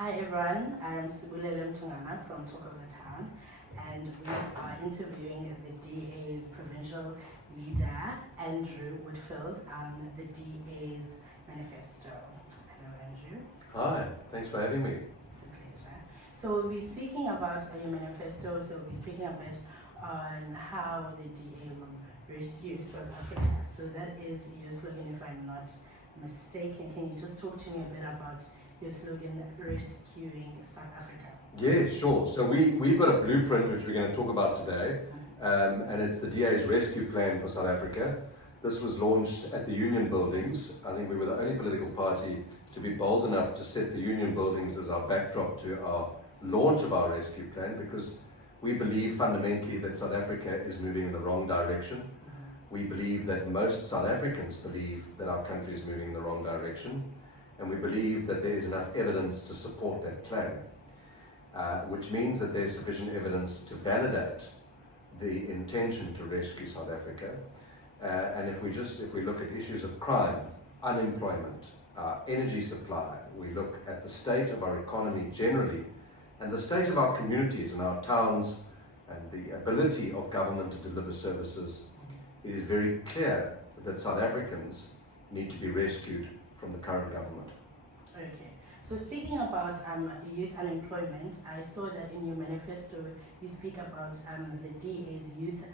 Hi everyone, I'm Sibulele Mtongana from Talk of the Town, and we are interviewing the DA's provincial leader, Andrew Whitfield, on the DA's manifesto. Hello Andrew. Hi, thanks for having me. It's a pleasure. So we'll be speaking about your manifesto, so we'll be speaking a bit on how the DA will rescue South Africa. So that is your slogan, if I'm not mistaken. Can you just talk to me a bit about your slogan, rescuing South Africa? Yeah, sure. So we've got a blueprint which we're going to talk about today, and it's the DA's rescue plan for South Africa. This was launched at the Union Buildings. I think we were the only political party to be bold enough to set the Union Buildings as our backdrop to our launch of our rescue plan, because we believe fundamentally that South Africa is moving in the wrong direction. We believe that most South Africans believe that our country is moving in the wrong direction. And we believe that there is enough evidence to support that plan, which means that there's sufficient evidence to validate the intention to rescue South Africa. And if we look at issues of crime, unemployment, energy supply, we look at the state of our economy generally, and the state of our communities and our towns, and the ability of government to deliver services, it is very clear that South Africans need to be rescued from the current government. Okay, so speaking about youth unemployment, I saw that in your manifesto you speak about the DA's youth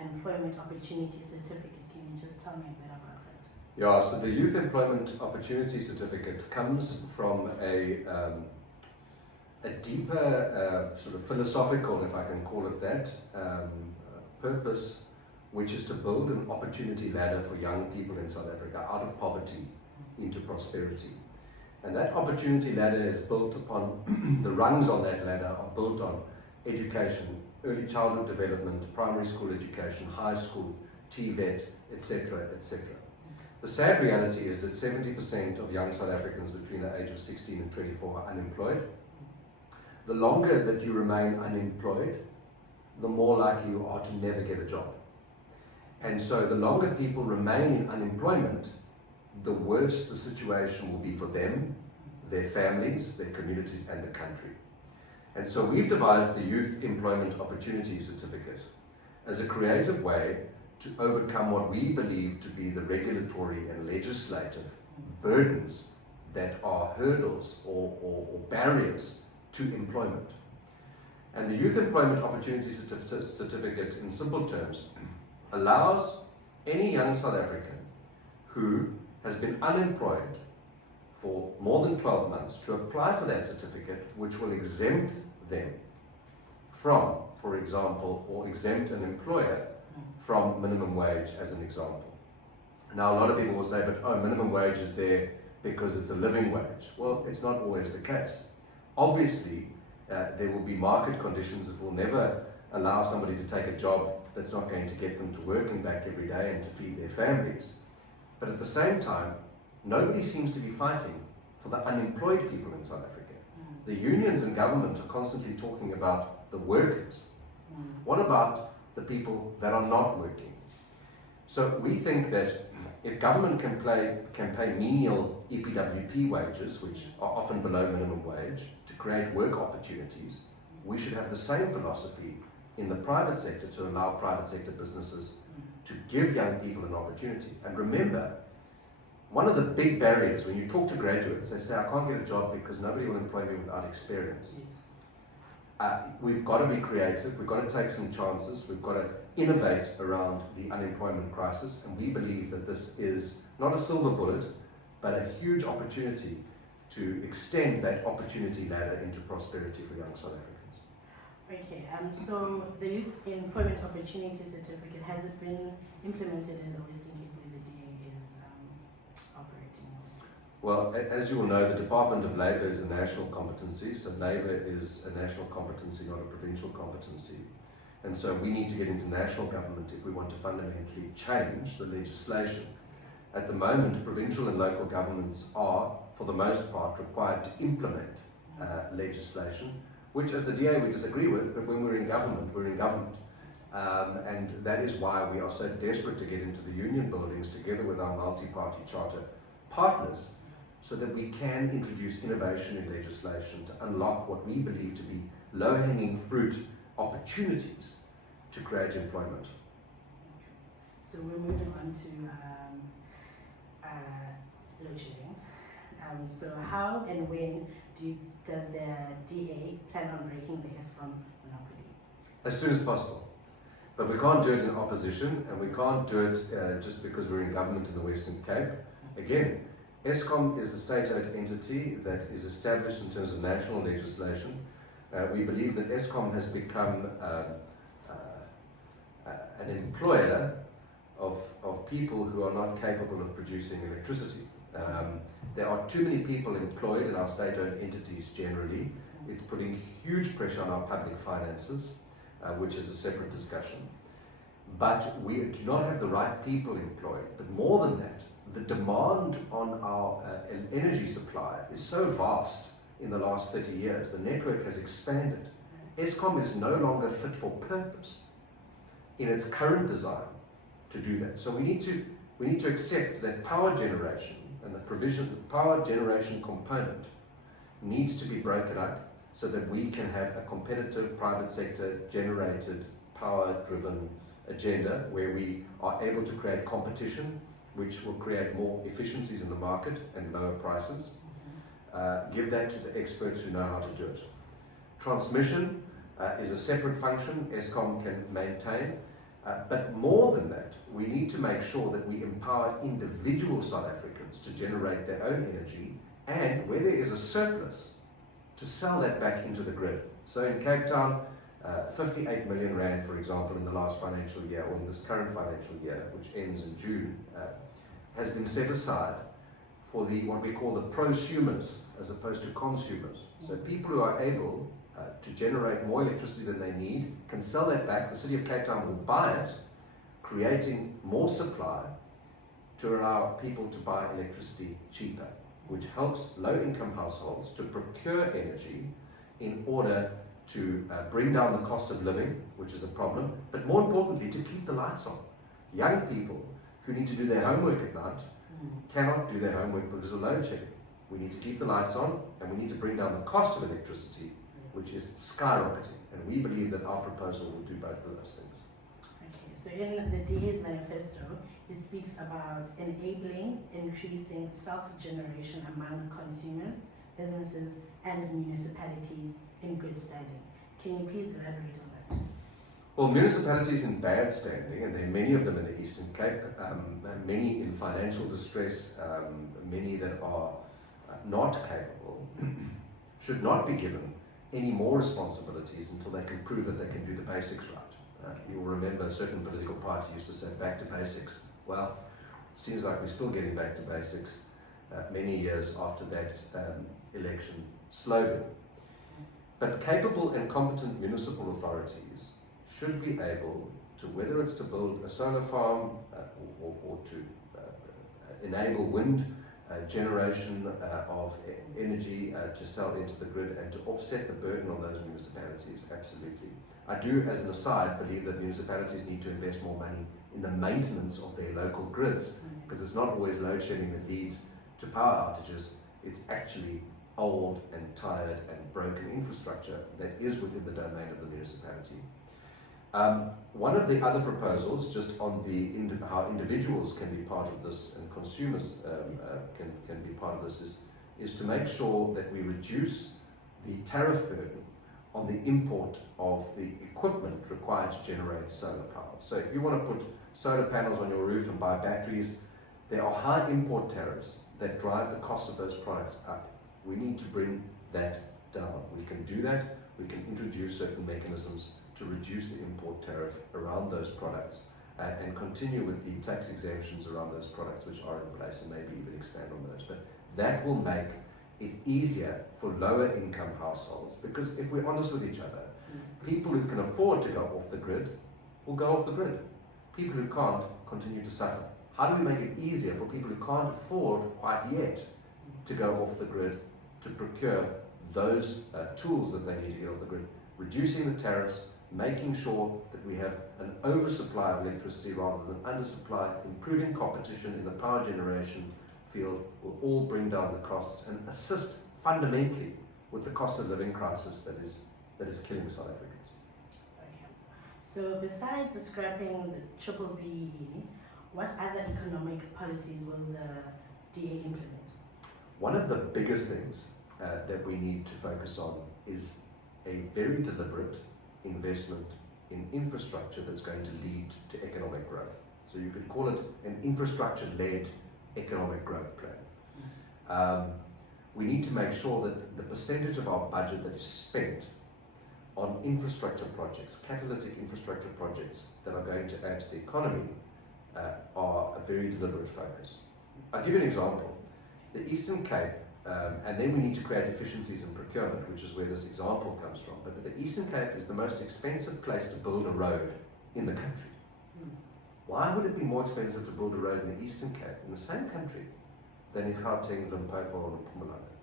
employment opportunity certificate. Can you just tell me a bit about that? Yeah, so the Youth Employment Opportunity Certificate comes from a deeper sort of philosophical, if I can call it that, purpose, which is to build an opportunity ladder for young people in South Africa out of poverty into prosperity. And that opportunity ladder is built upon, the rungs on that ladder are built on education, early childhood development, primary school education, high school, TVET, etc., etc. The sad reality is that 70% of young South Africans between the age of 16 and 24 are unemployed. The longer that you remain unemployed, the more likely you are to never get a job. And so the longer people remain in unemployment, the worse the situation will be for them, their families, their communities, and the country. And so we've devised the Youth Employment Opportunity Certificate as a creative way to overcome what we believe to be the regulatory and legislative burdens that are hurdles or barriers to employment. And the Youth Employment Opportunity Certificate, in simple terms, allows any young South African who has been unemployed for more than 12 months to apply for that certificate, which will exempt them from, for example, or exempt an employer from minimum wage, as an example. Now, a lot of people will say, but oh, minimum wage is there because it's a living wage. Well, it's not always the case. Obviously, there will be market conditions that will never allow somebody to take a job that's not going to get them to work and back every day and to feed their families. But at the same time, nobody seems to be fighting for the unemployed people in South Africa. The unions and government are constantly talking about the workers. What about the people that are not working? So we think that if government can pay menial EPWP wages, which are often below minimum wage, to create work opportunities, we should have the same philosophy in the private sector to allow private sector businesses to give young people an opportunity. And remember, one of the big barriers when you talk to graduates, they say, I can't get a job because nobody will employ me without experience. We've got to be creative, we've got to take some chances, we've got to innovate around the unemployment crisis, and we believe that this is not a silver bullet, but a huge opportunity to extend that opportunity ladder into prosperity for young South Africans. Okay, so the Youth Employment Opportunity Certificate, has it been implemented in the Western Cape where the DA is operating also? Well, as you will know, the Department of Labour is a national competency, so Labour is a national competency, not a provincial competency. And so we need to get into national government if we want to fundamentally change the legislation. At the moment, provincial and local governments are, for the most part, required to implement legislation, which as the DA we disagree with, but when we're in government, we're in government. And that is why we are so desperate to get into the union buildings together with our multi-party charter partners, so that we can introduce innovation in legislation to unlock what we believe to be low-hanging fruit opportunities to create employment. So we're moving on to load shedding. So how and when does the DA plan on breaking the ESCOM monopoly? As soon as possible. But we can't do it in opposition, and we can't do it just because we're in government in the Western Cape. Again, ESCOM is a state-owned entity that is established in terms of national legislation. We believe that ESCOM has become an employer of people who are not capable of producing electricity. There are too many people employed in our state-owned entities generally. It's putting huge pressure on our public finances, which is a separate discussion. But we do not have the right people employed. But more than that, the demand on our energy supply is so vast in the last 30 years. The network has expanded. ESCOM is no longer fit for purpose in its current design to do that. So we need to accept that power generation and the provision of the power generation component needs to be broken up so that we can have a competitive private sector generated power driven agenda where we are able to create competition which will create more efficiencies in the market and lower prices. Give that to the experts who know how to do it. Transmission is a separate function ESCOM can maintain. But more than that, we need to make sure that we empower individual South Africans to generate their own energy, and where there is a surplus, to sell that back into the grid. So in Cape Town, 58 million rand, for example, in the last financial year, or in this current financial year, which ends in June, has been set aside for what we call the prosumers, as opposed to consumers. So people who are able to generate more electricity than they need, can sell that back. The City of Cape Town will buy it, creating more supply to allow people to buy electricity cheaper, which helps low-income households to procure energy in order to bring down the cost of living, which is a problem, but more importantly, to keep the lights on. Young people who need to do their homework at night cannot do their homework because of load shedding. We need to keep the lights on, and we need to bring down the cost of electricity, which is skyrocketing, and we believe that our proposal will do both of those things. Okay, so in the DA's manifesto, it speaks about enabling increasing self-generation among consumers, businesses, and municipalities in good standing. Can you please elaborate on that? Well, municipalities in bad standing, and there are many of them in the Eastern Cape, many in financial distress, many that are not capable, should not be given any more responsibilities until they can prove that they can do the basics right. You will remember a certain political party used to say back to basics. Well, it seems like we're still getting back to basics many years after that election slogan. But capable and competent municipal authorities should be able to, whether it's to build a solar farm or to enable wind generation of energy to sell into the grid and to offset the burden on those municipalities, absolutely. I do, as an aside, believe that municipalities need to invest more money in the maintenance of their local grids, because it's not always load shedding that leads to power outages. It's actually old and tired and broken infrastructure that is within the domain of the municipality. One of the other proposals, just on how individuals can be part of this and consumers can be part of this, is to make sure that we reduce the tariff burden on the import of the equipment required to generate solar power. So if you want to put solar panels on your roof and buy batteries, there are high import tariffs that drive the cost of those products up. We need to bring that down. We can do that. We can introduce certain mechanisms to reduce the import tariff around those products and continue with the tax exemptions around those products which are in place, and maybe even expand on those. But that will make it easier for lower income households, because if we're honest with each other, people who can afford to go off the grid will go off the grid. People who can't continue to suffer. How do we make it easier for people who can't afford quite yet to go off the grid to procure those tools that they need to get off the grid? Reducing the tariffs, making sure that we have an oversupply of electricity rather than undersupply, improving competition in the power generation field will will all bring down the costs and assist fundamentally with the cost of living crisis that is killing South Africans. Okay. So besides scrapping the triple BEE, what other economic policies will the DA implement? One of the biggest things that we need to focus on is a very deliberate investment in infrastructure that's going to lead to economic growth. So you could call it an infrastructure-led economic growth plan. We need to make sure that the percentage of our budget that is spent on infrastructure projects, catalytic infrastructure projects that are going to add to the economy, are a very deliberate focus. I'll give you an example. The Eastern Cape, and then we need to create efficiencies in procurement, which is where this example comes from, but the Eastern Cape is the most expensive place to build a road in the country. Why would it be more expensive to build a road in the Eastern Cape, in the same country, than in Gauteng, Limpopo, or Mpumalanga?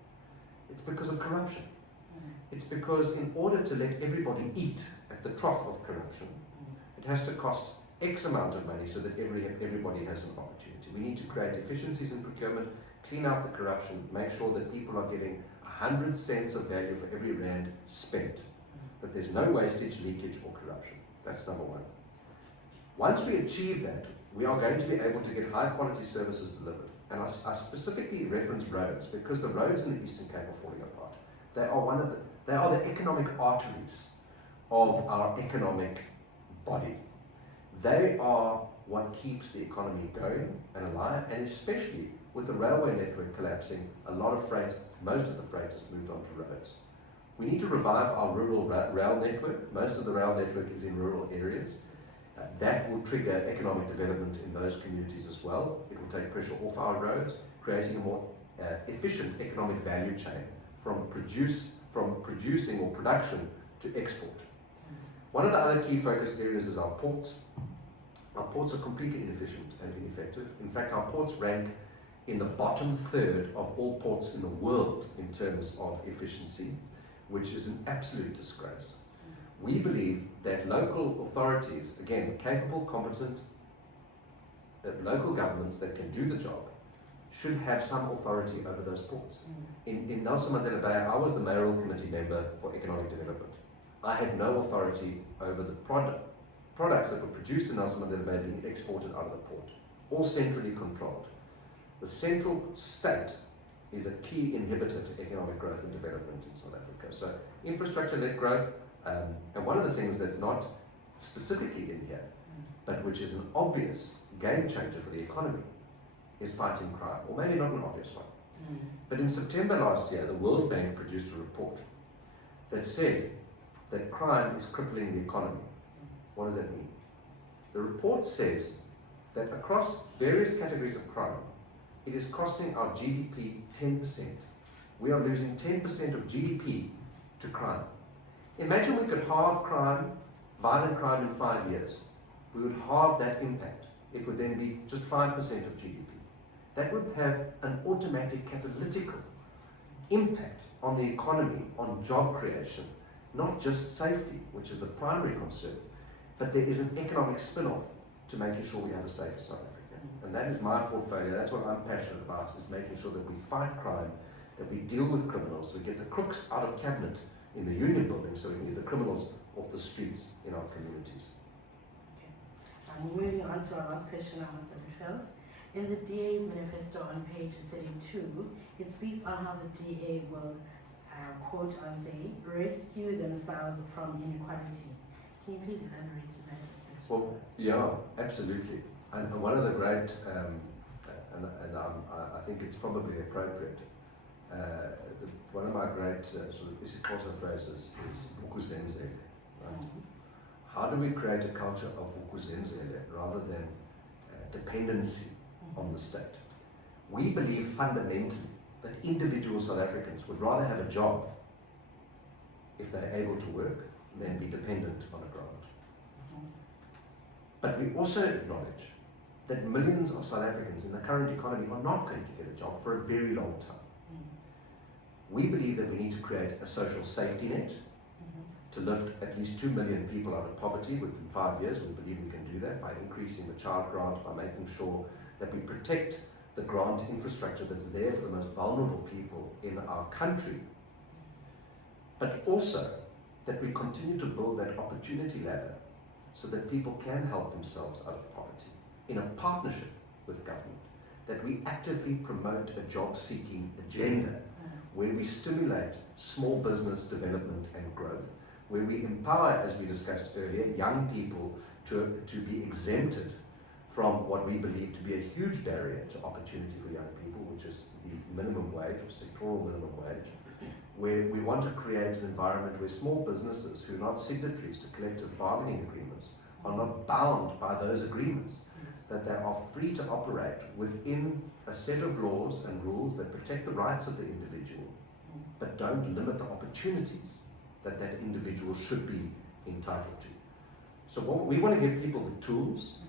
It's because of corruption. It's because in order to let everybody eat at the trough of corruption, it has to cost X amount of money so that everybody has an opportunity. We need to create efficiencies in procurement, clean out the corruption, make sure that people are getting 100 cents of value for every rand spent, that there's no wastage, leakage, or corruption. That's number one. Once we achieve that, we are going to be able to get high quality services delivered. And I specifically reference roads because the roads in the Eastern Cape are falling apart. They are the economic arteries of our economic body. They are what keeps the economy going and alive, and especially with the railway network collapsing, a lot of freight, most of the freight has moved onto roads. We need to revive our rural rail network. Most of the rail network is in rural areas. That will trigger economic development in those communities as well. It will take pressure off our roads, creating a more efficient economic value chain from producing or production to export. One of the other key focus areas is our ports. Our ports are completely inefficient and ineffective. In fact, our ports rank in the bottom third of all ports in the world in terms of efficiency, which is an absolute disgrace. We believe that local authorities, again, capable, competent, local governments that can do the job, should have some authority over those ports. In Nelson Mandela Bay, I was the mayoral committee member for economic development. I had no authority over the products that were produced in Nelson Mandela Bay being exported out of the port, all centrally controlled. The central state is a key inhibitor to economic growth and development in South Africa. So infrastructure-led growth, and one of the things that's not specifically in here, but which is an obvious game changer for the economy, is fighting crime, or maybe not an obvious one. But in September last year, the World Bank produced a report that said that crime is crippling the economy. What does that mean? The report says that across various categories of crime, it is costing our GDP 10%. We are losing 10% of GDP to crime. Imagine we could halve crime, violent crime in 5 years. We would halve that impact. It would then be just 5% of GDP. That would have an automatic catalytic impact on the economy, on job creation, not just safety, which is the primary concern, but there is an economic spin-off to making sure we have a safer South Africa. And that is my portfolio. That's what I'm passionate about, is making sure that we fight crime, that we deal with criminals, we get the crooks out of cabinet in the union building so we can get the criminals off the streets in our communities. Okay. Moving on to our last question, Mr. Whitfield. In the DA's manifesto on page 32, it speaks on how the DA will, quote on say, rescue themselves from inequality. Can you please elaborate on that? Well, yeah, absolutely. And one of the great, I think it's probably appropriate, one of my great sort of isiXhosa phrases is vukuzenzele. Right? How do we create a culture of vukuzenzele rather than dependency on the state? We believe fundamentally that individual South Africans would rather have a job if they're able to work than be dependent on a grant. But we also acknowledge that millions of South Africans in the current economy are not going to get a job for a very long time. We believe that we need to create a social safety net to lift at least 2 million people out of poverty within 5 years. We believe we can do that by increasing the child grant, by making sure that we protect the grant infrastructure that's there for the most vulnerable people in our country, but also that we continue to build that opportunity ladder so that people can help themselves out of poverty in a partnership with government, that we actively promote a job-seeking agenda where we stimulate small business development and growth, where we empower, as we discussed earlier, young people to be exempted from what we believe to be a huge barrier to opportunity for young people, which is the minimum wage or sectoral minimum wage, where we want to create an environment where small businesses who are not signatories to collective bargaining agreements are not bound by those agreements, that they are free to operate within a set of laws and rules that protect the rights of the individual, but don't limit the opportunities that that individual should be entitled to. So we want to give people the tools,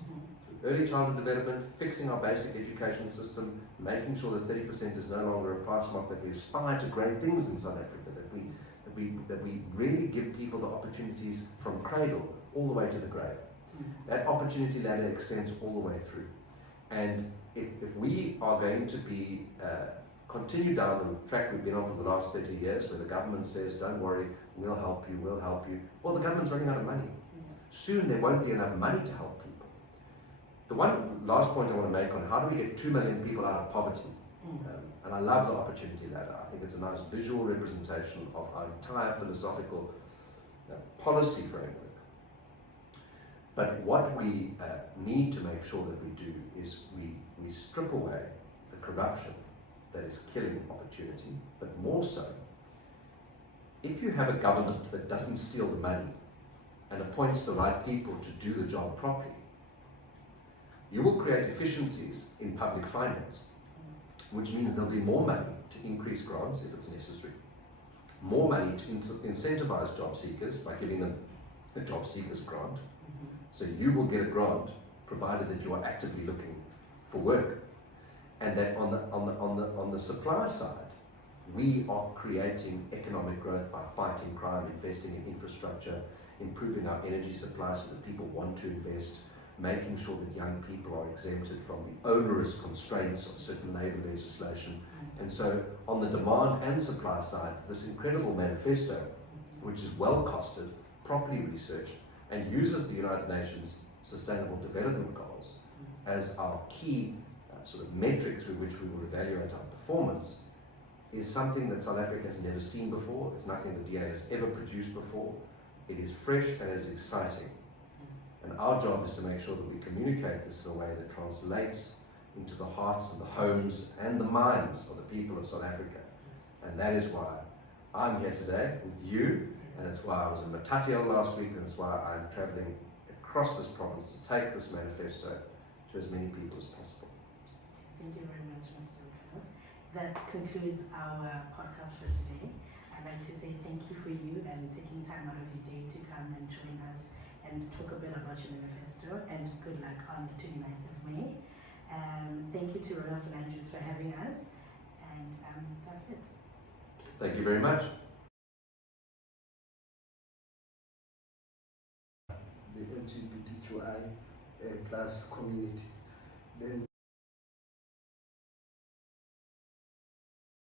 early childhood development, fixing our basic education system, making sure that 30% is no longer a pass mark, that we aspire to great things in South Africa, that we really give people the opportunities from cradle all the way to the grave. That opportunity ladder extends all the way through. And if we are going to be continue down the track we've been on for the last 30 years, where the government says, don't worry, we'll help you, well, the government's running out of money. Soon there won't be enough money to help people. The one last point I want to make on how do we get 2 million people out of poverty, and I love the opportunity ladder. I think it's a nice visual representation of our entire philosophical policy framework. But what we need to make sure that we do is we strip away the corruption that is killing opportunity, but more so, if you have a government that doesn't steal the money and appoints the right people to do the job properly, you will create efficiencies in public finance, which means there'll be more money to increase grants if it's necessary, more money to incentivize job seekers by giving them a job seekers grant. So you will get a grant provided that you are actively looking for work. And that on the supply side, we are creating economic growth by fighting crime, investing in infrastructure, improving our energy supply so that people want to invest, making sure that young people are exempted from the onerous constraints of certain labour legislation. And so on the demand and supply side, this incredible manifesto, which is well costed, properly researched, and uses the United Nations Sustainable Development Goals as our key sort of metric through which we will evaluate our performance, is something that South Africa has never seen before. It's nothing the DA has ever produced before. It is fresh and it is exciting. And our job is to make sure that we communicate this in a way that translates into the hearts and the homes and the minds of the people of South Africa. And that is why I'm here today with you, and it's why I was in Matatiel last week, and it's why I'm traveling across this province to take this manifesto to as many people as possible. Thank you very much, Mr. Whitfield. That concludes our podcast for today. I'd like to say thank you for you and taking time out of your day to come and join us and talk a bit about your manifesto, and good luck on the 29th of May. Thank you to Ross and Andrews for having us, and that's it. Thank you very much. The LGBTQI plus community. Then